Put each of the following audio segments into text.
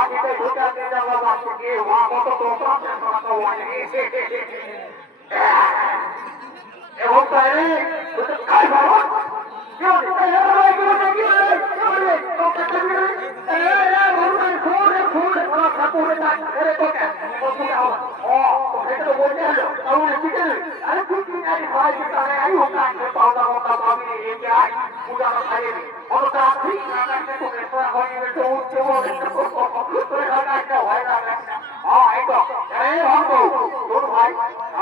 আমাকে ঢুকে দিয়ে যাব বাসে গিয়ে ওয়া কত তো পাশে কত ওয়ানে এবং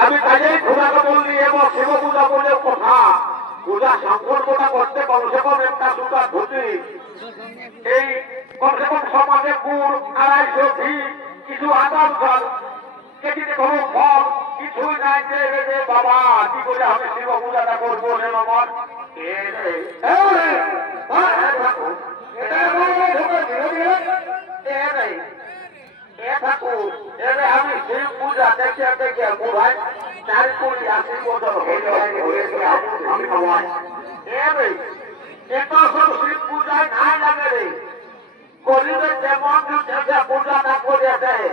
আমি কাজে ঘোড়াকে বললি এবং শিব পূজা বলে কথা পূজা সংকল্পটা করতে কমসে কম একটা দুটা ধুতি এই কমসে কম সমাজে গুড় আড়াইশো ঘি কিছু আদান কেটিতে কোনো ফল কিছুই নাই বাবা, কি করে আমি শিব পূজাটা করব রে আমার? আমি শিব পূজা দেখে শিব পূজায় নাই লাগে রে। গরিবের যেমন যে পূজা না করে দেয়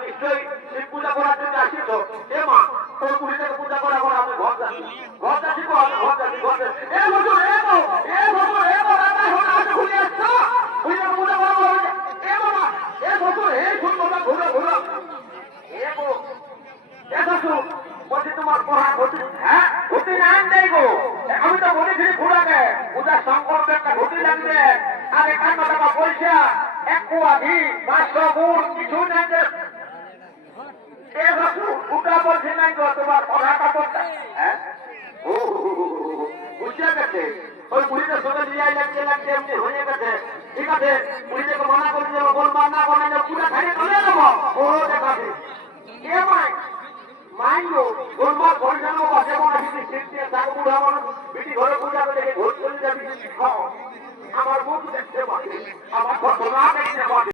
নিশ্চয়ই শিব পূজা করার জন্য আসিছ এ মা তোর পুরীদের পূজা করা করা আমি ঘর যাচ্ছি ঘর যাচ্ছি গো, আমি ঘর যাচ্ছি ঘর যাচ্ছি এ বছর এ বউ এ বছর এ বউ রান্না হলে আসে ঘুরে আসছ ঘুরে পূজা করা করা এ বাবা এ বছর এ সুন্দর ঘুরো ঘুরো এ বউ এ শ্বশুর বলছি তোমার পড়া ধুতি হ্যাঁ ধুতি নাই নেই গো আমি তো বলেছিলি পূজার সংকল্প একটা ধুতি লাগবে। আর একান্ন টাকা পয়সা এক পাঁচশো গুড় কিছু কাপড়টা হ্যাঁ? ও বুঝতে গেছে। ওই বুড়িদের সঙ্গে নিয়ে লাগছে লাগছে এমনি গেছে। ঠিক আছে বুড়িদেরকে করে দেবো বল করে দেবো পুরা খাইয়ে চলে যাব। ও দেখাবে কে মাই মাইলো গোলমাল করে জানো বাসে শিখতে তাকে বুড়া মানুষ বিটি ঘরে পূজা করে ঘর আমার মুখ দেখতে পাবে। আমার